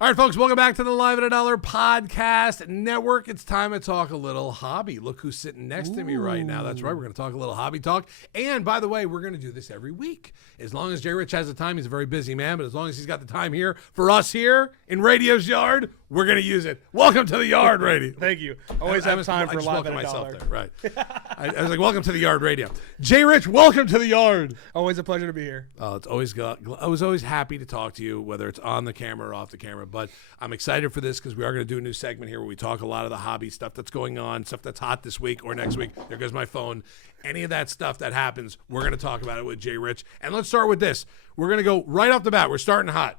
All right, folks, welcome back to the Live at a Dollar Podcast Network. It's time to talk a little hobby. Look who's sitting next to me right now. That's right. We're going to talk a little hobby talk. And by the way, we're going to do this every week. As long as Jay Rich has the time, he's a very busy man, but as long as he's got the time here for us here in Radio's Yard, we're going to use it. Welcome to the Yard, Radio. Thank you. Always have time for Live at a Dollar. There, right. I was like, welcome to the Yard Radio. Jay Rich, welcome to the Yard. Always a pleasure to be here. I was always happy to talk to you, whether it's on the camera or off the camera. But I'm excited for this because we are going to do a new segment here where we talk a lot of the hobby stuff that's going on, stuff that's hot this week or next week. There goes my phone. Any of that stuff that happens, we're going to talk about it with Jay Rich. And let's start with this. We're going to go right off the bat. We're starting hot.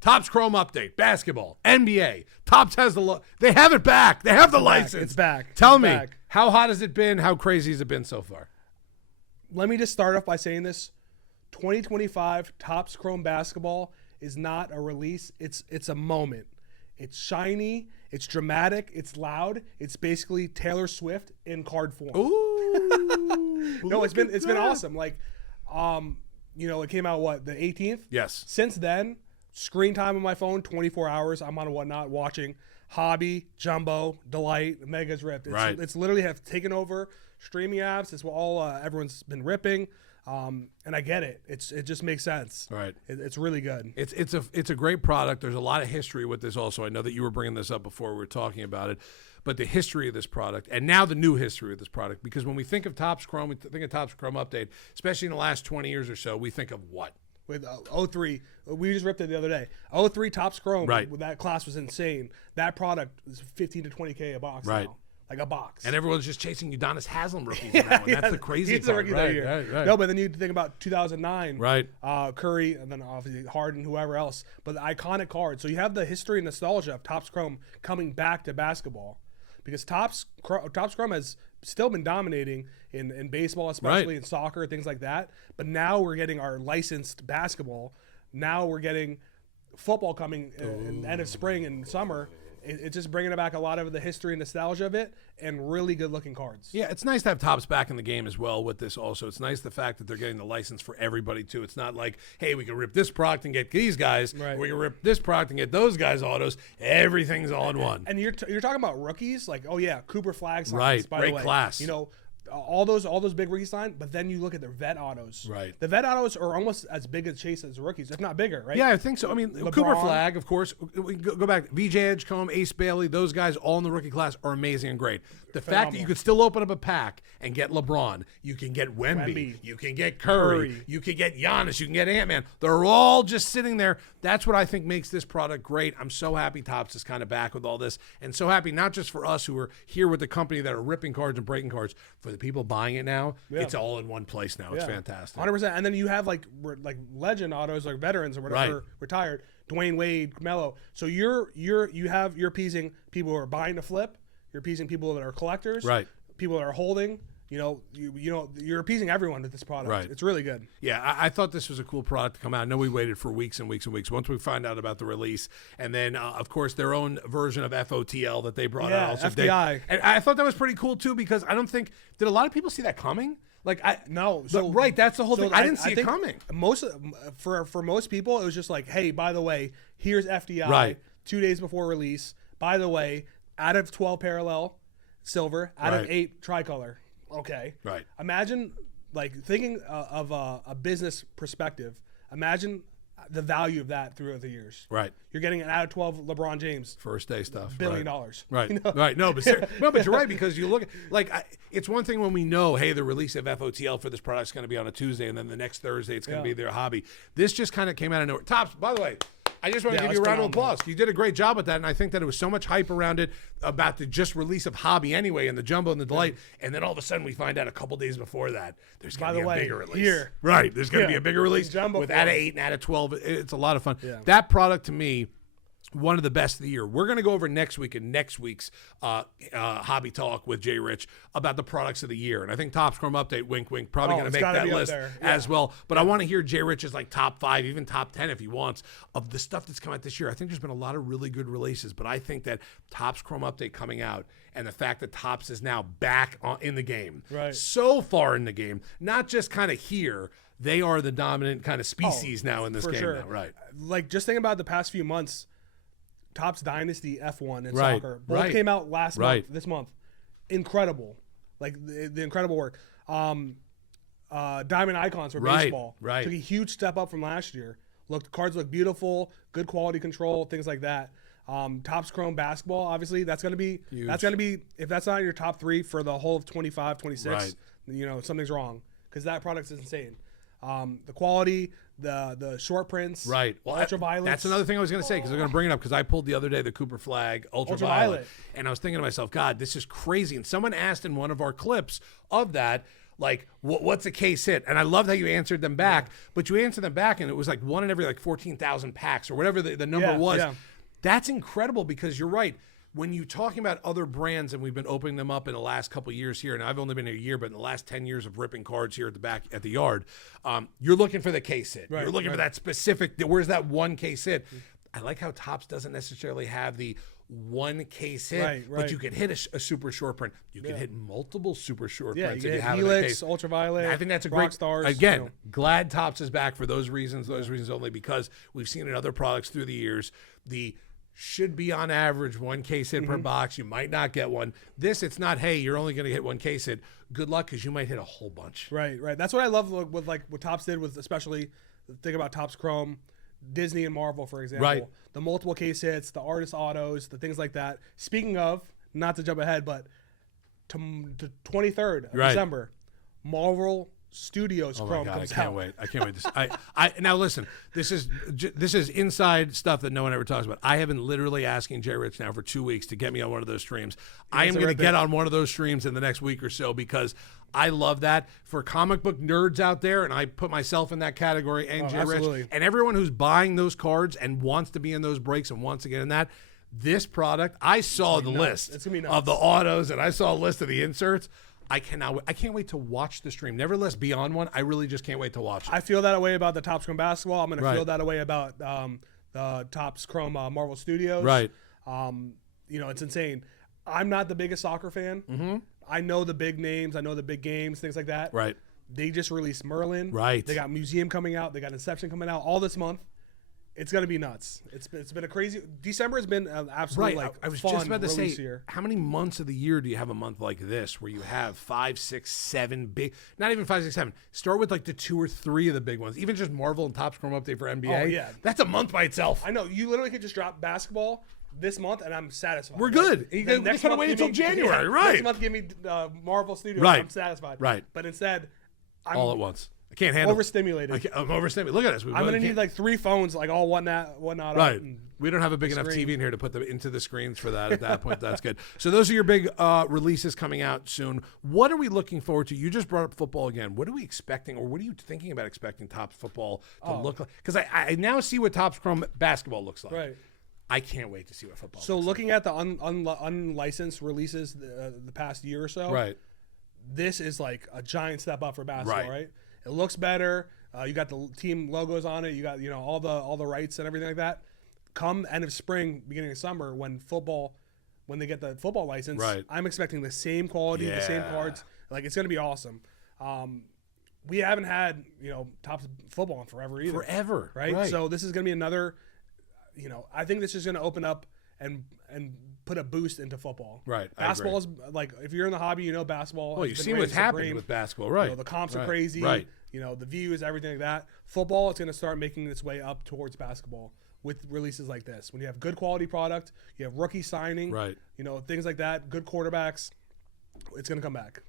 Topps Chrome update, basketball, NBA. Topps has they have it back. They have the license. It's back. Tell me, how hot has it been? How crazy has it been so far? Let me just start off by saying this. 2025 Topps Chrome basketball is not a release. It's a moment. It's shiny. It's dramatic. It's loud. It's basically Taylor Swift in card form. Ooh. No, it's been awesome. Like, it came out the 18th? Yes. Since then, screen time on my phone 24 hours. I'm on Whatnot watching Hobby, Jumbo, Delight, Megas Ripped. It's literally have taken over streaming apps. It's what all everyone's been ripping. And I get it. It just makes sense. Right. It's really good. It's a great product. There's a lot of history with this also. I know that you were bringing this up before we were talking about it, but the history of this product and now the new history of this product, because when we think of Topps Chrome, we think of Topps Chrome Update, especially in the last 20 years or so, we think of what? With 03, we just ripped it the other day. 03 Topps Chrome, right. That class was insane. That product is 15 to 20K a box right. now. Like a box. And everyone's just chasing Udonis Haslam rookies in that one. That's the crazy part. Right. No, but then you think about 2009. Right. Curry, and then obviously Harden, whoever else. But the iconic card. So you have the history and nostalgia of Topps Chrome coming back to basketball. Because Topps Chrome has still been dominating in baseball, especially in soccer, things like that. But now we're getting our licensed basketball. Now we're getting football coming in the end of spring and summer. It's just bringing back a lot of the history and nostalgia of it and really good-looking cards. Yeah, it's nice to have Topps back in the game as well with this also. It's nice the fact that they're getting the license for everybody, too. It's not like, hey, we can rip this product and get these guys. Right. We can rip this product and get those guys autos. Everything's all in one. And you're talking about rookies? Like, oh, yeah, Cooper Flag signs, right. by Great the way. Class. All those big rookie signs, but then you look at their vet autos. Right. The vet autos are almost as big a chase as rookies, if not bigger, right? Yeah, I think so. I mean, LeBron. Cooper Flag, of course. We go back. VJ Edgecombe, Ace Bailey, those guys all in the rookie class are amazing and great. The fact that you could still open up a pack and get LeBron, you can get Wemby, you can get Curry, you can get Giannis, you can get Ant-Man. They're all just sitting there. That's what I think makes this product great. I'm so happy Topps is kind of back with all this, and so happy not just for us who are here with the company that are ripping cards and breaking cards, for the people buying it now. Yeah. It's all in one place now. It's fantastic. 100%. And then you have like legend autos, like veterans or whatever, retired. Dwayne Wade, Melo. So you're appeasing people who are buying to flip. You're appeasing people that are collectors. Right. People that are holding. You're appeasing everyone with this product. Right. It's really good. Yeah, I thought this was a cool product to come out. I know we waited for weeks and weeks and weeks. Once we find out about the release, and then of course their own version of FOTL that they brought out. Also FDI. And I thought that was pretty cool too, because I don't think did a lot of people see that coming. No. So right, that's the whole thing. I didn't see it coming. For most people, it was just like, hey, by the way, here's FDI. Right. 2 days before release. By the way, out of 12 parallel silver, out of 8 tricolor. Okay. Right. Imagine, thinking of a business perspective. Imagine the value of that throughout the years. Right. You're getting an out of 12 LeBron James. First day stuff. $1 billion. Right. Right. No, but you're right, because you look at, it's one thing when we know, hey, the release of FOTL for this product is going to be on a Tuesday, and then the next Thursday it's going to be their hobby. This just kind of came out of nowhere. Topps, by the way, I just want to give you a round of applause. You did a great job with that, and I think that it was so much hype around it about the just release of Hobby anyway, and the Jumbo and the Delight, and then all of a sudden we find out a couple days before that there's going to be a bigger release. Right, there's going to be a bigger release with out of 8 and out of 12. It's a lot of fun. Yeah. That product to me, one of the best of the year. We're going to go over next week in next week's Hobby Talk with Jay Rich about the products of the year. And I think Topps Chrome Update, wink, wink, probably going to make that list as well. But I want to hear Jay Rich's top 5, even top 10 if he wants, of the stuff that's come out this year. I think there's been a lot of really good releases, but I think that Topps Chrome Update coming out and the fact that Topps is now back in the game, so far in the game, not just kind of here, they are the dominant kind of species now in this game. Now, right? Just think about the past few months. Topps Dynasty F1 in Right, soccer. Both right. came out last Right. month, this month. Incredible. Like the incredible work. Diamond Icons for Right, baseball. right. Took a huge step up from last year. Cards look beautiful, good quality control, things like that. Topps Chrome basketball, obviously, that's going to be Huge. if that's not in your top 3 for the whole of 25, 26, Right. you know, something's wrong because that product is insane. The quality, the short prints, Right. Well, ultraviolet. that's another thing I was going to say because I'm going to bring it up because I pulled the other day the Cooper Flag ultraviolet, Ultraviolet. and I was thinking to myself, God, this is crazy. And someone asked in one of our clips of that, like, what's a case hit? And I loved how you answered them back, but you answered them back, and it was like 1 in every like 14,000 packs or whatever the number was. Yeah. That's incredible because you're right. When you're talking about other brands, and we've been opening them up in the last couple of years here, and I've only been here a year, but in the last 10 years of ripping cards here at the back at the yard, you're looking for the case hit. Right, You're looking for that specific, where's that one case hit? I like how Topps doesn't necessarily have the one case hit, but Right. you can hit a super short print. You can hit multiple super short Yeah, prints you if you get have it in a Helix, case. ultraviolet. I think that's a great Rockstars, again. you know. Glad Topps is back for those reasons only, because we've seen in other products through the years the should be on average one case hit per box. You might not get one. This, it's not, hey, you're only going to hit one case hit. Good luck because you might hit a whole bunch. Right. That's what I love with like what Topps did with, especially think about Topps Chrome, Disney and Marvel, for example. Right. The multiple case hits, the artist autos, the things like that. Speaking of, not to jump ahead, but to 23rd of Right. December, Marvel Studios Oh my Chrome God, I comes can't out. wait. I can't wait. I now listen. This is inside stuff that no one ever talks about. I have been literally asking Jay Rich now for 2 weeks to get me on one of those streams. I am so going to right get there. on one of those streams in the next week or so because I love that for comic book nerds out there, and I put myself in that category. And Jay absolutely. Rich and everyone who's buying those cards and wants to be in those breaks and wants to get in that. This product, I saw the list It's gonna be nuts. of the autos, and I saw a list of the inserts. I can't wait to watch the stream. Nevertheless, beyond one, I really just can't wait to watch it. I feel that way about the Topps Chrome basketball. I'm going to feel Right. that way about the Topps Chrome Marvel Studios. Right. You know, it's insane. I'm not the biggest soccer fan. Mm-hmm. I know the big names. I know the big games, things like that. Right. They just released Merlin. Right. They got Museum coming out. They got Inception coming out all this month. It's going to be nuts. It's been a crazy. December has been an absolute Right. like I was fun just about to say, release year. how many months of the year do you have a month like this where you have 5, 6, 7 big, not even 5, 6, 7. Start with like the 2 or 3 of the big ones. Even just Marvel and Topps Chrome update for NBA. Oh, yeah. That's a month by itself. I know you literally could just drop basketball this month, and I'm satisfied. We're good. You Then just gotta month, wait give until me- January, yeah, right. Next month, give me Marvel Studios. Right. I'm satisfied. Right. But instead, I'm All at once. I can't handle overstimulated. I'm overstimulated. Look at us. I'm gonna need like 3 phones, like all whatnot Right. up. And We don't have a big enough screen. TV in here to put them into the screens for that at that point. That's good. So those are your big releases coming out soon. What are we looking forward to? You just brought up football again. What are we expecting, or what are you thinking about expecting Topps football to look like? Because I now see what Topps Chrome basketball looks like. Right. I can't wait to see what football So looks looking at the unlicensed releases the past year or so, like. Right. this is like a giant step up for basketball, Right. right? It looks better. You got the team logos on it. You got all the rights and everything like that. Come end of spring, beginning of summer, when they get the football license, Right. I'm expecting the same quality, the same Yeah. cards. Like it's gonna be awesome. We haven't had Topps football in forever either. Forever. Right? So this is going to be another, I think this is going to open up and put a boost into football. Right, I Basketball is like, if you're in the hobby, basketball. Well, has you've been seen what's reigning happened supreme. with basketball, right? The comps are Right. crazy. Right. The views, everything like that. Football, it's going to start making its way up towards basketball with releases like this. When you have good quality product, you have rookie signing, Right. Things like that, good quarterbacks, it's going to come back.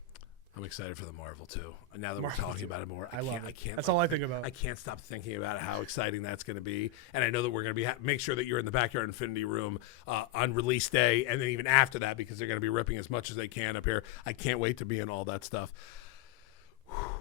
I'm excited for the Marvel too. Now that Marvel we're talking too. about it more, I love it. I can't. That's all I think about. I can't stop thinking about how exciting that's going to be. And I know that we're going to be make sure that you're in the Backyard Infinity Room on release day, and then even after that, because they're going to be ripping as much as they can up here. I can't wait to be in all that stuff.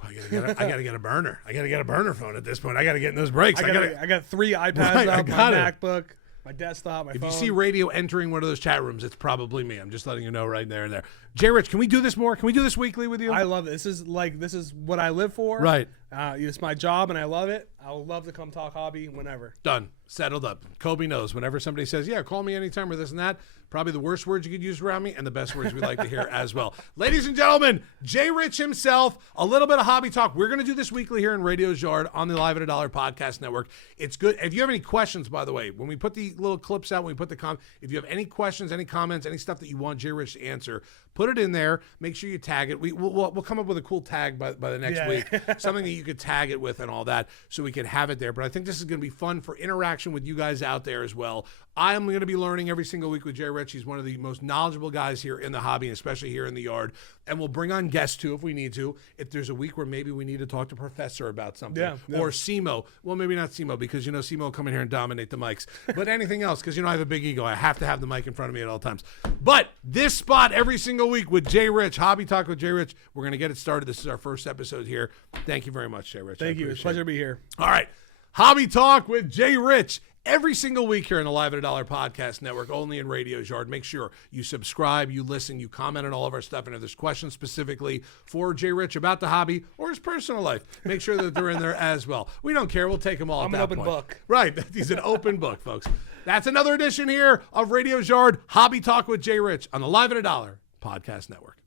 I gotta get a burner. I gotta get a burner phone at this point. I gotta get in those breaks. I got 3 iPads Right, I up, my got it. MacBook, my desktop, my If phone. you see radio entering one of those chat rooms, it's probably me. I'm just letting you know right there and there. Jay Rich, can we do this more? Can we do this weekly with you? I love it. This is what I live for. Right. It's my job and I love it. I would love to come talk hobby whenever. Done. Settled up. Kobe knows whenever somebody says, yeah, call me anytime or this and that, probably the worst words you could use around me and the best words we like to hear as well. Ladies and gentlemen, Jay Rich himself, a little bit of hobby talk. We're going to do this weekly here in Radio's Yard on the Live at $1 podcast network. It's good. If you have any questions, by the way, when we put the little clips out, when we put the if you have any questions, any comments, any stuff that you want Jay Rich to answer, put it in there. Make sure you tag it. We'll come up with a cool tag by the next week, something that you could tag it with and all that so we can have it there. But I think this is going to be fun for interaction with you guys out there as well. I am going to be learning every single week with Jay Rich. He's one of the most knowledgeable guys here in the hobby, especially here in the yard. And we'll bring on guests too if we need to. If there's a week where maybe we need to talk to Professor about something. Or Simo. Well, maybe not Simo because, Simo will come in here and dominate the mics. But anything else because, I have a big ego. I have to have the mic in front of me at all times. But this spot every single week with Jay Rich, Hobby Talk with Jay Rich, we're going to get it started. This is our first episode here. Thank you very much, Jay Rich. Thank you. It's a pleasure to be here. All right. Hobby Talk with Jay Rich. Every single week here on the Live at $1 podcast network, only in Radio's Yard. Make sure you subscribe, you listen, you comment on all of our stuff. And if there's questions specifically for Jay Rich about the hobby or his personal life, make sure that they're in there as well. We don't care. We'll take them all. I'm an open book. Right. He's an open book, folks. That's another edition here of Radio's Yard, Hobby Talk with Jay Rich on the Live at $1 podcast network.